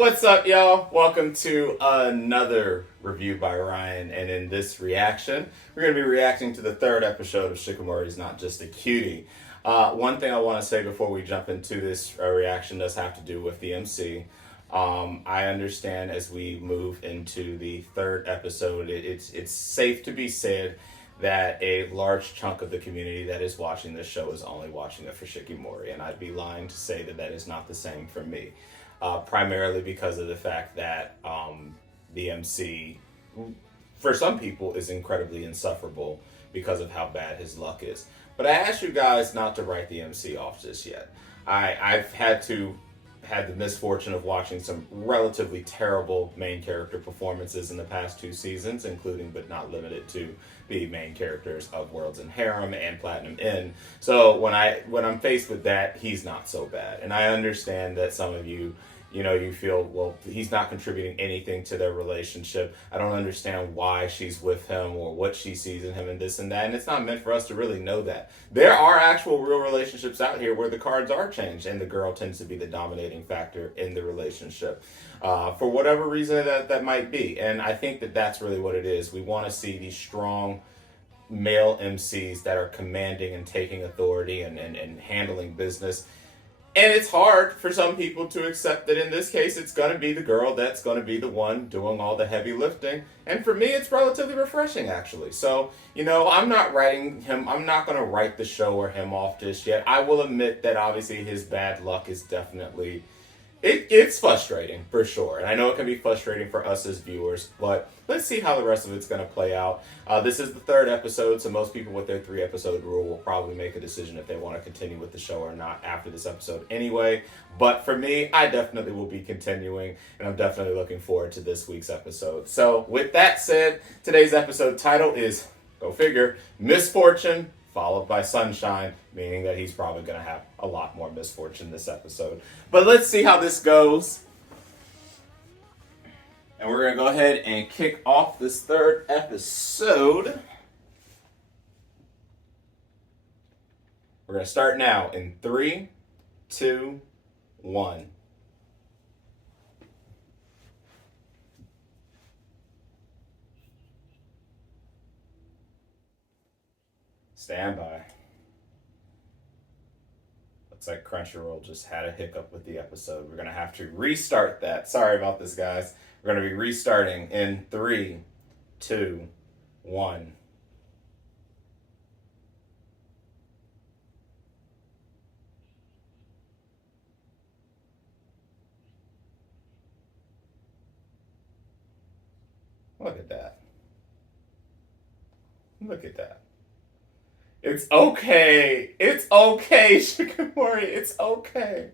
What's up, y'all? Welcome to another review by Ryan. And in this reaction, we're going to be reacting to the third episode of Shikimori's Not Just a Cutie. One thing I want to say before we jump into this reaction does have to do with the MC. I understand as we move into the third episode, it's safe to be said that a large chunk of the community that is watching this show is only watching it for Shikimori, and I'd be lying to say that that is not the same for me. Primarily because of the fact that the MC, for some people, is incredibly insufferable because of how bad his luck is. But I asked you guys not to write the MC off just yet. I've had the misfortune of watching some relatively terrible main character performances in the past two seasons, including but not limited to the main characters of Worlds and Harem and Platinum Inn. So when I'm faced with that, he's not so bad. And I understand that some of you you feel, well, he's not contributing anything to their relationship. I don't understand why she's with him or what she sees in him and this and that. And it's not meant for us to really know that. There are actual real relationships out here where the cards are changed and the girl tends to be the dominating factor in the relationship. For whatever reason that might be. And I think that that's really what it is. We want to see these strong male MCs that are commanding and taking authority and handling business. And it's hard for some people to accept that in this case it's going to be the girl that's going to be the one doing all the heavy lifting. And for me, it's relatively refreshing, actually. So, I'm not going to write the show or him off just yet. I will admit that obviously his bad luck is definitely... It's frustrating, for sure. And I know it can be frustrating for us as viewers, but let's see how the rest of it's going to play out. This is the third episode, so most people with their 3-episode rule will probably make a decision if they want to continue with the show or not after this episode anyway. But for me, I definitely will be continuing, and I'm definitely looking forward to this week's episode. So with that said, today's episode title is, go figure, Misfortune followed by Sunshine, meaning that he's probably going to have a lot more misfortune this episode. But let's see how this goes. And we're going to go ahead and kick off this third episode. We're going to start now in 3, 2, 1. Stand by. Looks like Crunchyroll just had a hiccup with the episode. We're going to have to restart that. Sorry about this, guys. We're going to be restarting in 3, 2, 1. Look at that. Look at that. It's okay. It's okay, Shikimori. It's okay.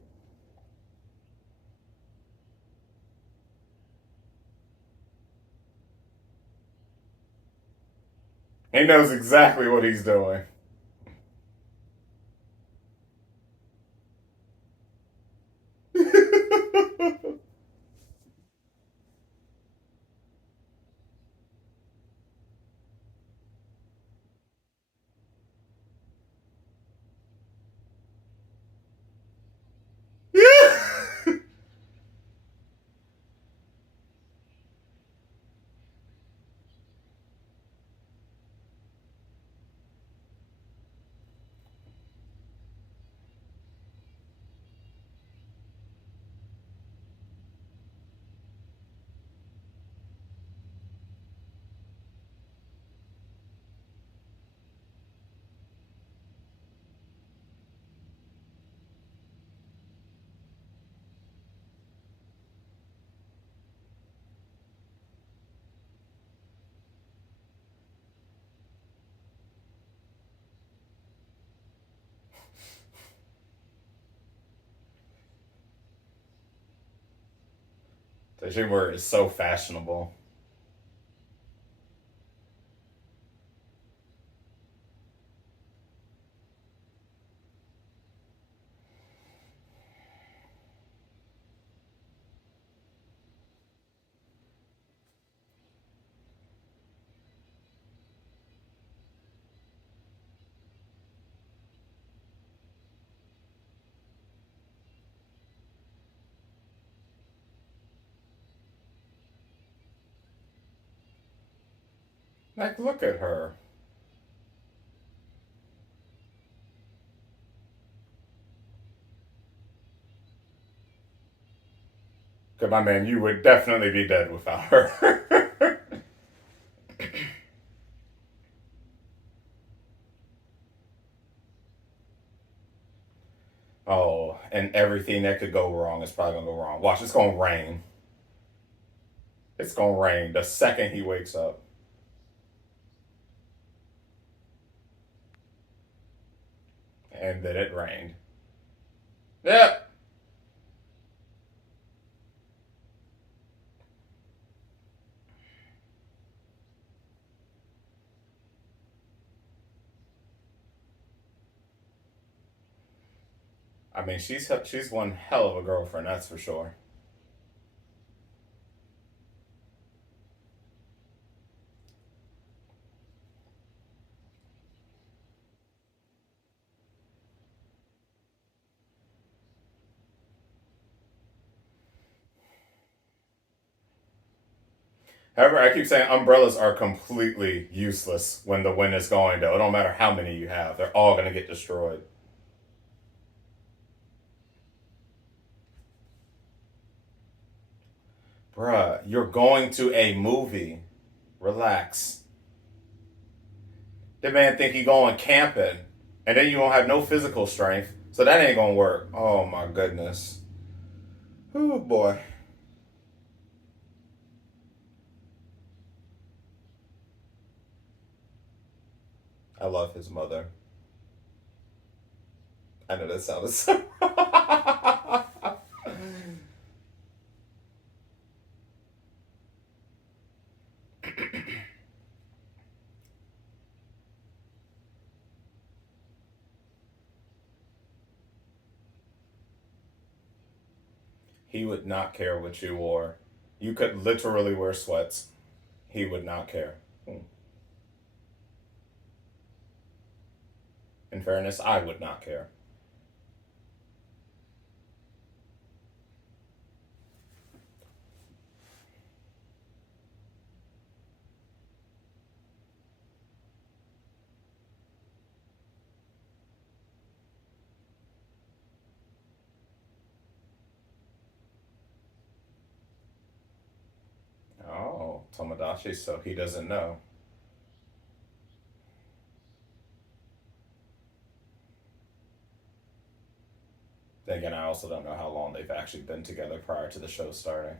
He knows exactly what he's doing. The humor is so fashionable. Like, look at her. Because, my man, you would definitely be dead without her. Oh, and everything that could go wrong is probably going to go wrong. Watch, it's going to rain. It's going to rain the second he wakes up. And then it rained. Yep. I mean, she's one hell of a girlfriend, that's for sure. However, I keep saying umbrellas are completely useless when the wind is going, though. It don't matter how many you have, they're all going to get destroyed. Bruh, you're going to a movie. Relax. The man think he going camping, and then you don't have no physical strength, so that ain't gonna work. Oh my goodness. Oh boy. I love his mother. I know that sounded so. He would not care what you wore. You could literally wear sweats. He would not care. In fairness, I would not care. Oh, Tomodachi, so he doesn't know. Then again, I also don't know how long they've actually been together prior to the show starting.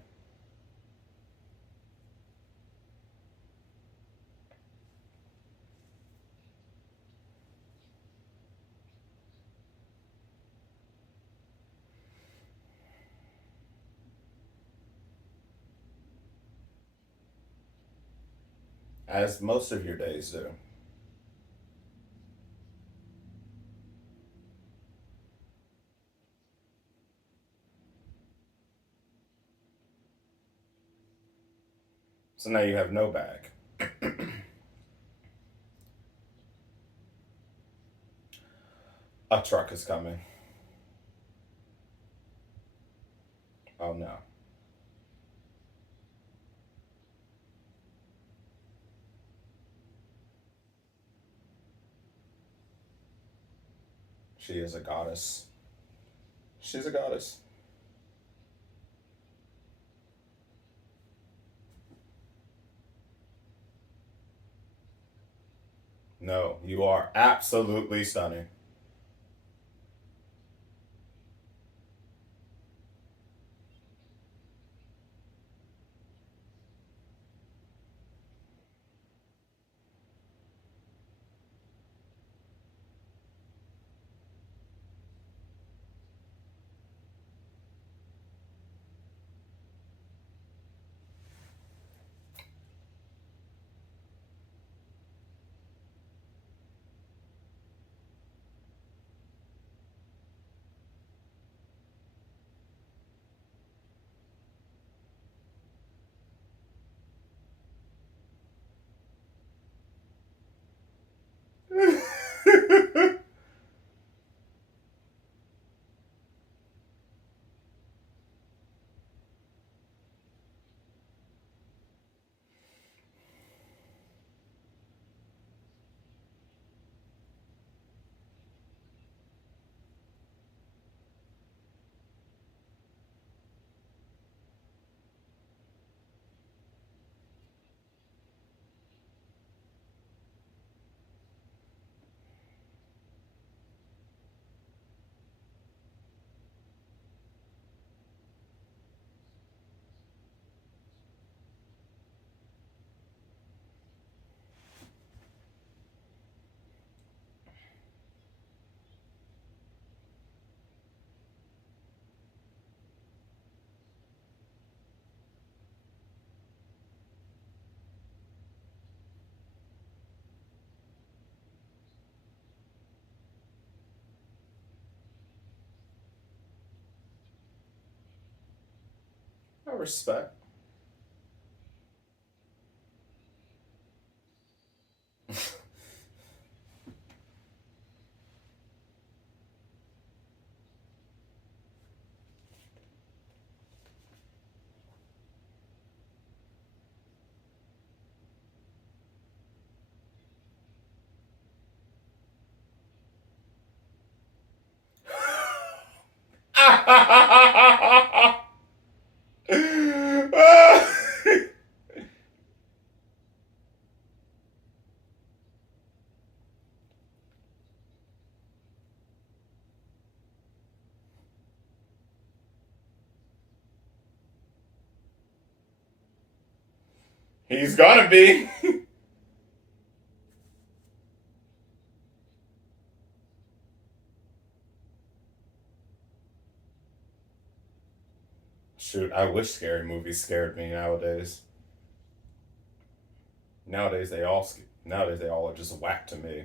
As most of your days do. So now you have no bag. A truck is coming. Oh no. She is a goddess. She's a goddess. No, you are absolutely stunning. respect. He's gonna be. Shoot, I wish scary movies scared me nowadays. Nowadays they all are just whack to me.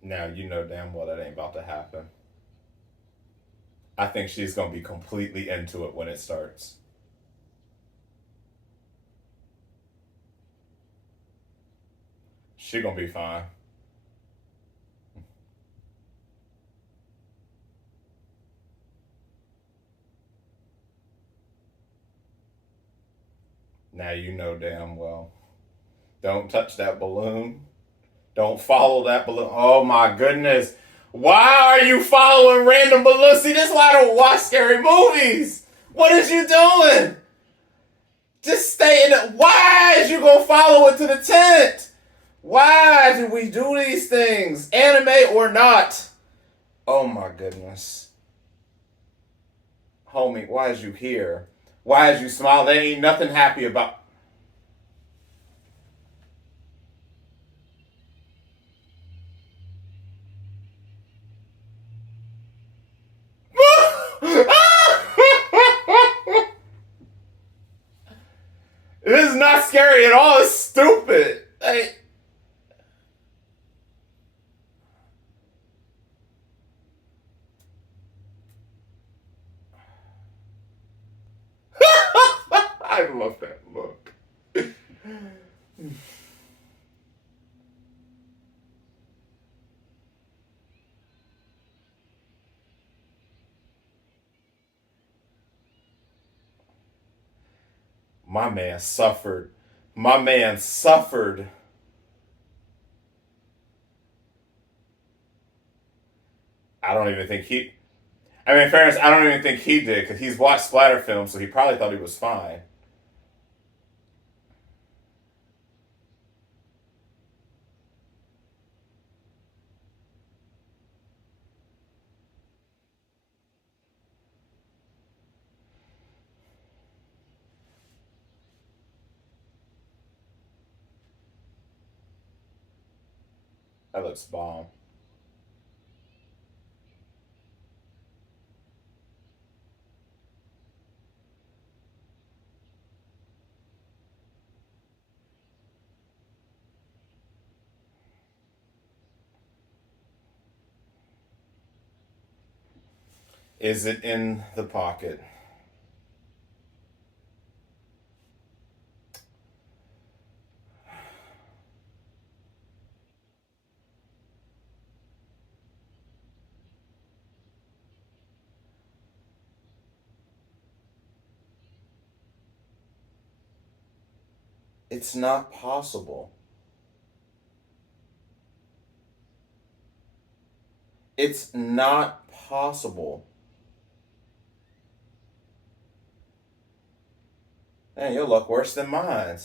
Now you know damn well that ain't about to happen. I think she's gonna be completely into it when it starts. She gonna be fine. Now you know damn well. Don't touch that balloon. Don't follow that balloon. Oh my goodness. Why are you following random balloons? See, this is why I don't watch scary movies. What is you doing? Just stay in it. Why is you gonna follow it to the tent? Why do we do these things? Anime or not? Oh my goodness. Homie, why is you here? Why is you smile? There ain't nothing happy about. This is not scary at all. It's stupid. Hey. I love that look. My man suffered. My man suffered. I don't even think he. I mean, in fairness, I don't even think he did because he's watched splatter films, so he probably thought he was fine. That looks bomb. Is it in the pocket? It's not possible. It's not possible. Man, your luck worse than mine.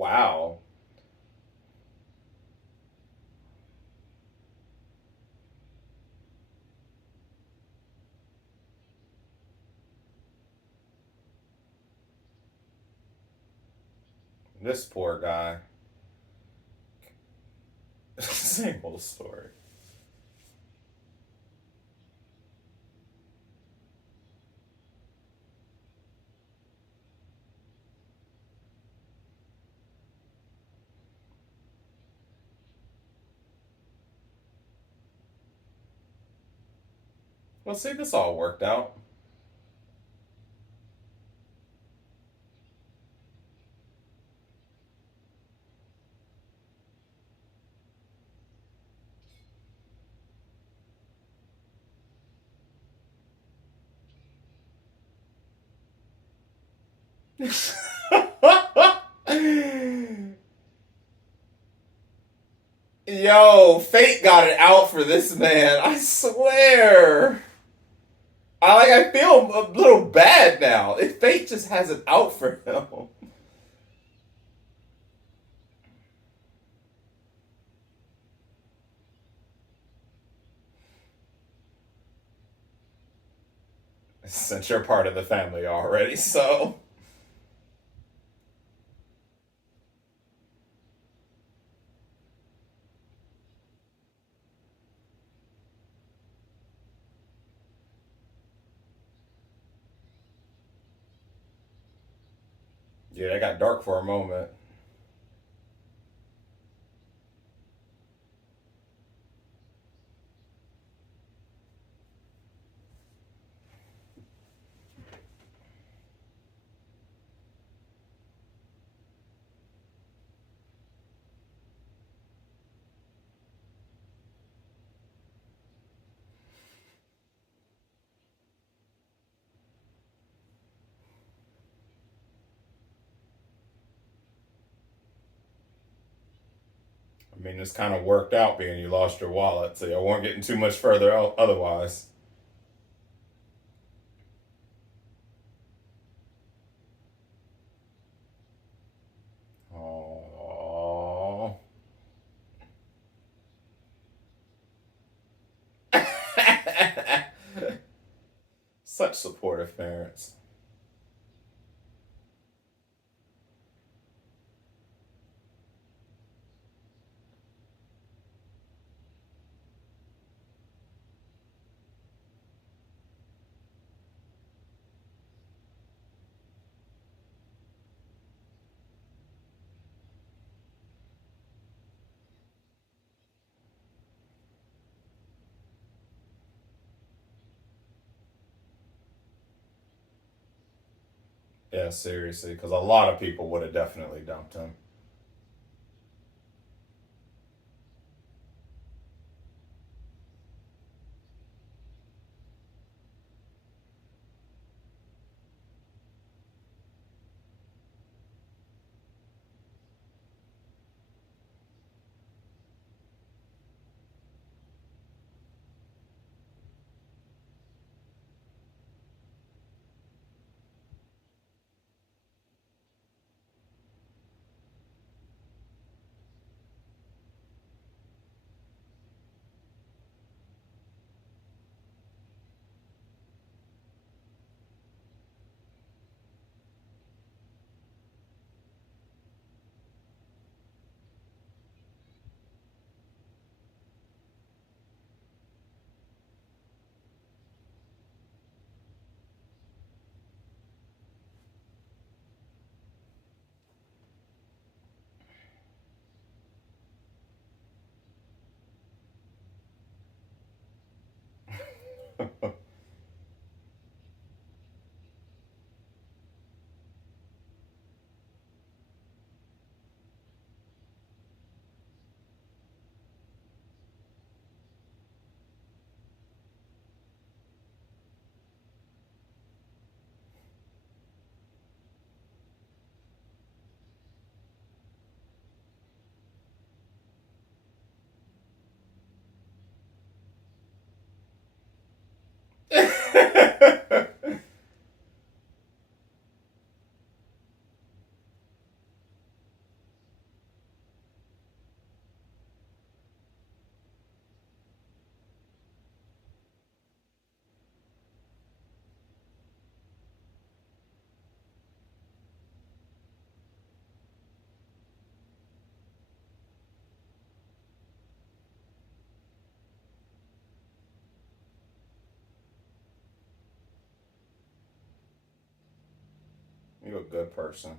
wow. This poor guy. Same old story. Well, see, this all worked out. Yo, fate got it out for this man. I swear. I feel a little bad now. If fate just has it out for him. Since you're part of the family already, so yeah, it got dark for a moment. I mean, this kind of worked out being you lost your wallet, so you weren't getting too much further otherwise. Oh, such supportive parents. Yeah, seriously, because a lot of people would have definitely dumped him. good person.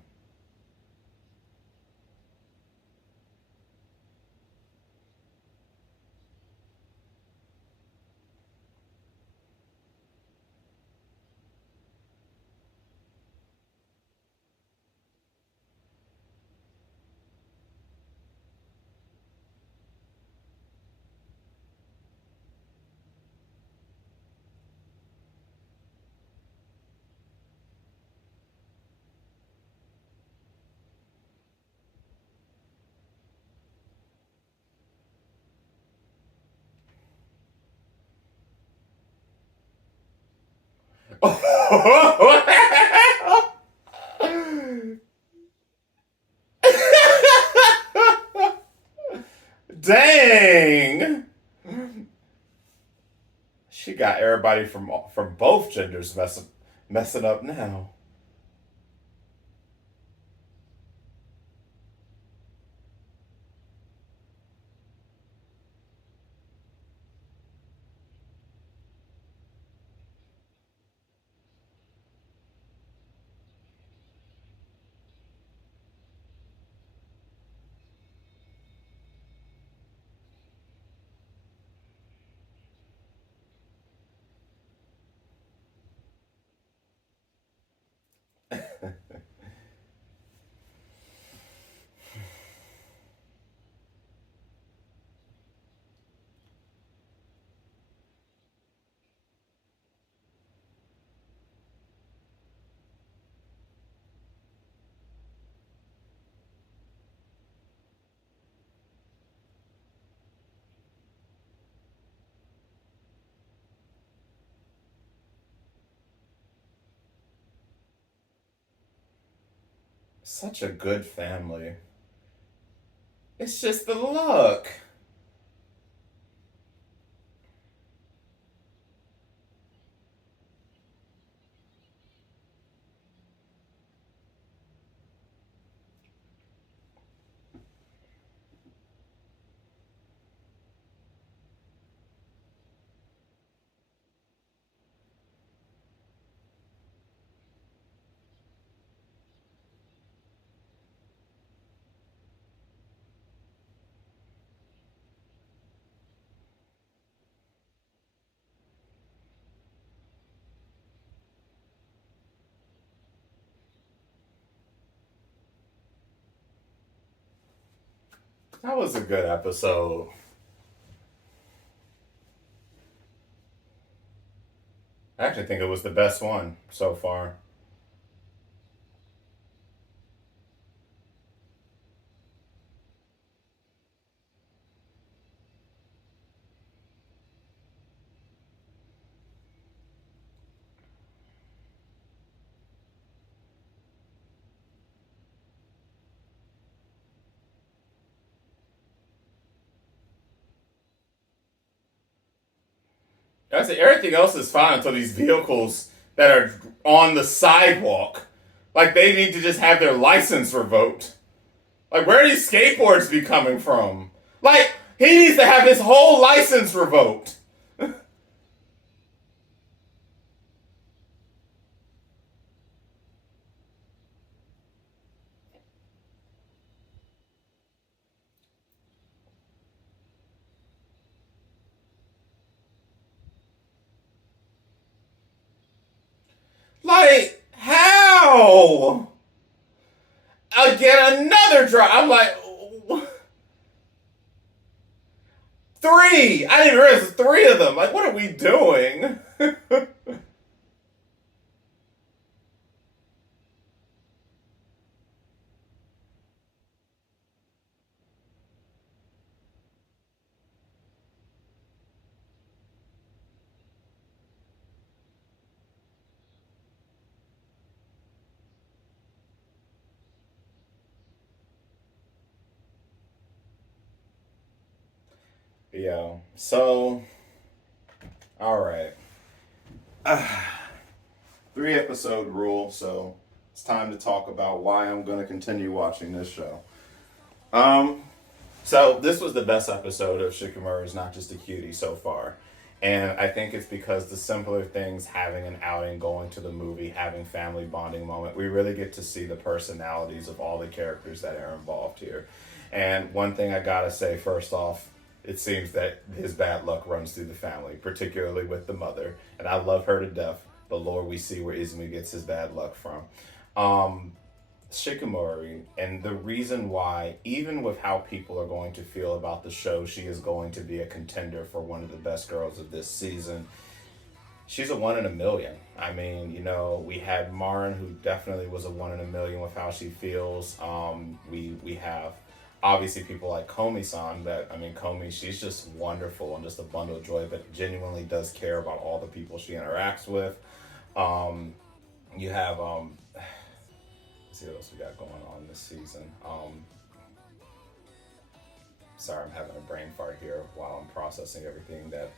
Dang! She got everybody from both genders messing up now. Such a good family. It's just the look. That was a good episode. I actually think it was the best one so far. I say everything else is fine until these vehicles that are on the sidewalk. Like they need to just have their license revoked. Like where are these skateboards be coming from? Like he needs to have his whole license revoked. Like how? Again, another drop. I'm like three. I didn't realize three of them. Like what are we doing? Yeah. So, all right. Three episode rule. So it's time to talk about why I'm going to continue watching this show. Um. So this was the best episode of Shikimori is Not Just a Cutie so far, And I think it's because the simpler things, having an outing, going to the movie, having family bonding moment, we really get to see the personalities of all the characters that are involved here. And one thing I gotta say, first off, it seems that his bad luck runs through the family, particularly with the mother. And I love her to death, but Lord, we see where Izumi gets his bad luck from. Um, Shikimori, and the reason why, even with how people are going to feel about the show, she is going to be a contender for one of the best girls of this season. She's a one in a million. I mean, we had Marin, who definitely was a one in a million with how she feels. We have obviously people like Komi-san. Komi, she's just wonderful and just a bundle of joy, but genuinely does care about all the people she interacts with. You have let's see what else we got going on this season. Sorry, I'm having a brain fart here while I'm processing everything that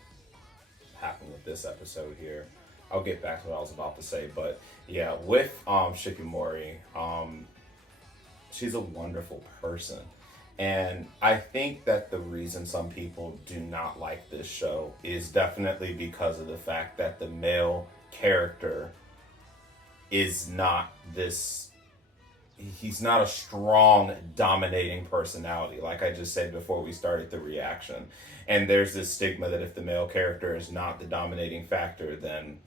happened with this episode here. I'll get back to what I was about to say, but yeah, with Shikimori, she's a wonderful person. And I think that the reason some people do not like this show is definitely because of the fact that the male character is not this, he's not a strong, dominating personality, like I just said before we started the reaction. And there's this stigma that if the male character is not the dominating factor, then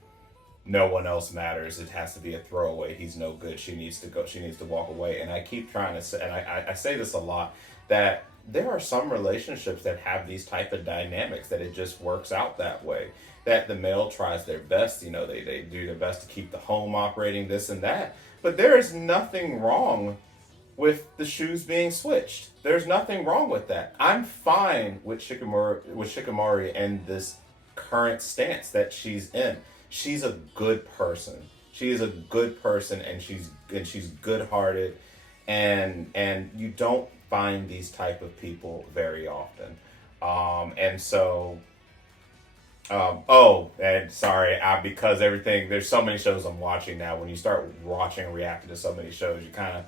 no one else matters. It has to be a throwaway. He's no good. She needs to go. She needs to walk away. And I keep trying to say, and I say this a lot, that there are some relationships that have these type of dynamics, that it just works out that way. That the male tries their best, they do their best to keep the home operating, this and that. But there is nothing wrong with the shoes being switched. There's nothing wrong with that. I'm fine with Shikimori and this current stance that she's in. She's a good person. She is a good person, and she's good-hearted, and you don't find these type of people very often. And so, and sorry, because there's so many shows I'm watching now. When you start watching and reacting to so many shows, you kind of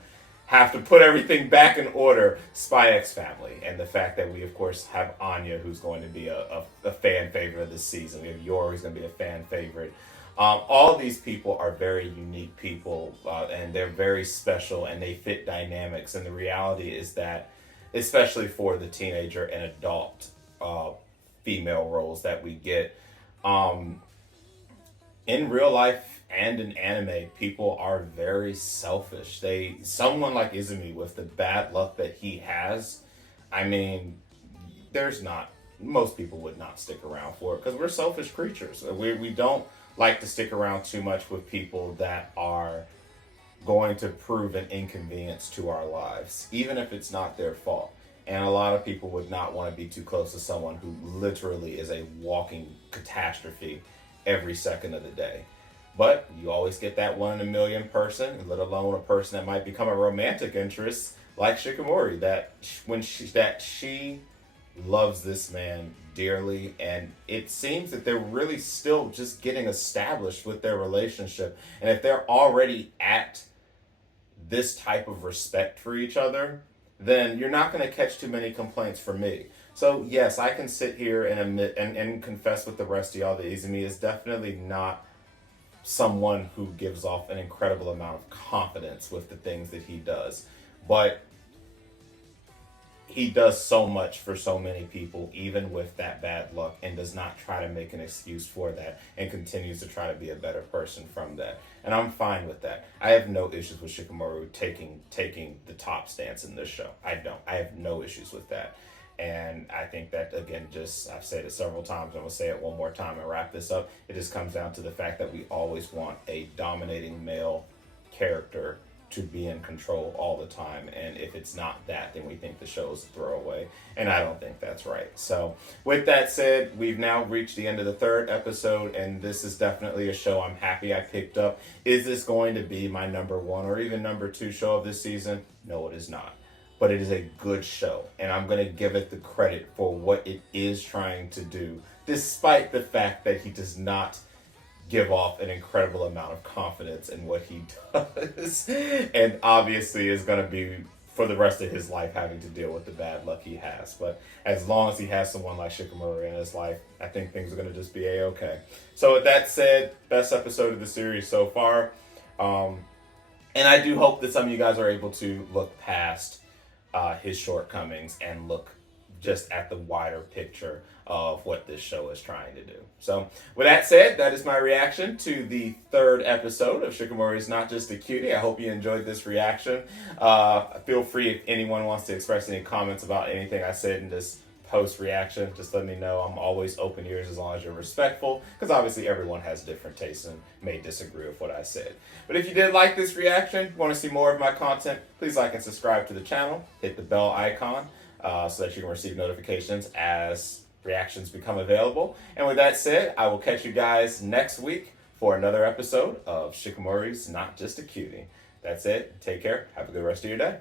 have to put everything back in order. Spy X Family, and the fact that we, of course, have Anya, who's going to be a fan favorite of this season. We have Yor, who's going to be a fan favorite. All these people are very unique people, and they're very special, and they fit dynamics. And the reality is that, especially for the teenager and adult female roles that we get, in real life and in anime, people are very selfish. Someone like Izumi, with the bad luck that he has, most people would not stick around for it, because we're selfish creatures. We don't like to stick around too much with people that are going to prove an inconvenience to our lives, even if it's not their fault. And a lot of people would not want to be too close to someone who literally is a walking catastrophe every second of the day. But you always get that one in a million person, let alone a person that might become a romantic interest like Shikimori, that she loves this man dearly, and it seems that they're really still just getting established with their relationship. And if they're already at this type of respect for each other, then you're not going to catch too many complaints from me. So yes, I can sit here and admit and confess with the rest of y'all that Izumi is definitely not someone who gives off an incredible amount of confidence with the things that he does. But he does so much for so many people, even with that bad luck, and does not try to make an excuse for that, and continues to try to be a better person from that. And I'm fine with that. I have no issues with Shikimori taking the top stance in this show. I don't. I have no issues with that. And I think that, again, I've said it several times, I'm going to say it one more time and wrap this up. It just comes down to the fact that we always want a dominating male character to be in control all the time. And if it's not that, then we think the show is a throwaway. And I don't think that's right. So with that said, we've now reached the end of the third episode, and this is definitely a show I'm happy I picked up. Is this going to be my number one or even number two show of this season? No, it is not. But it is a good show, and I'm going to give it the credit for what it is trying to do, despite the fact that he does not give off an incredible amount of confidence in what he does, and obviously is going to be for the rest of his life having to deal with the bad luck he has. But as long as he has someone like Shikimori in his life, I think things are going to just be a-okay. So with that said, best episode of the series so far. And I do hope that some of you guys are able to look past his shortcomings and look just at the wider picture of what this show is trying to do. So with that said, that is my reaction to the third episode of Shikimori's Not Just a Cutie. I hope you enjoyed this reaction. Feel free if anyone wants to express any comments about anything I said in this post reaction, just let me know. I'm always open ears as long as you're respectful, because obviously everyone has different tastes and may disagree with what I said. But if you did like this reaction, want to see more of my content, please like and subscribe to the channel. Hit the bell icon so that you can receive notifications as reactions become available. And with that said, I will catch you guys next week for another episode of Shikimori's Not Just a Cutie. That's it. Take care. Have a good rest of your day.